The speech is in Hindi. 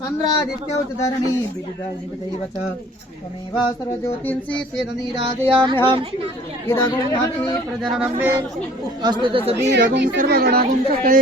चंद्रादित्योद्धरणी विद्युदैव च त्वमेव सर्वज्योतिंसि तेन निराजयाम्यहम् इदगुं हविः प्रजननं मे अस्तु च सबीरगुं सर्वगुणागुं सते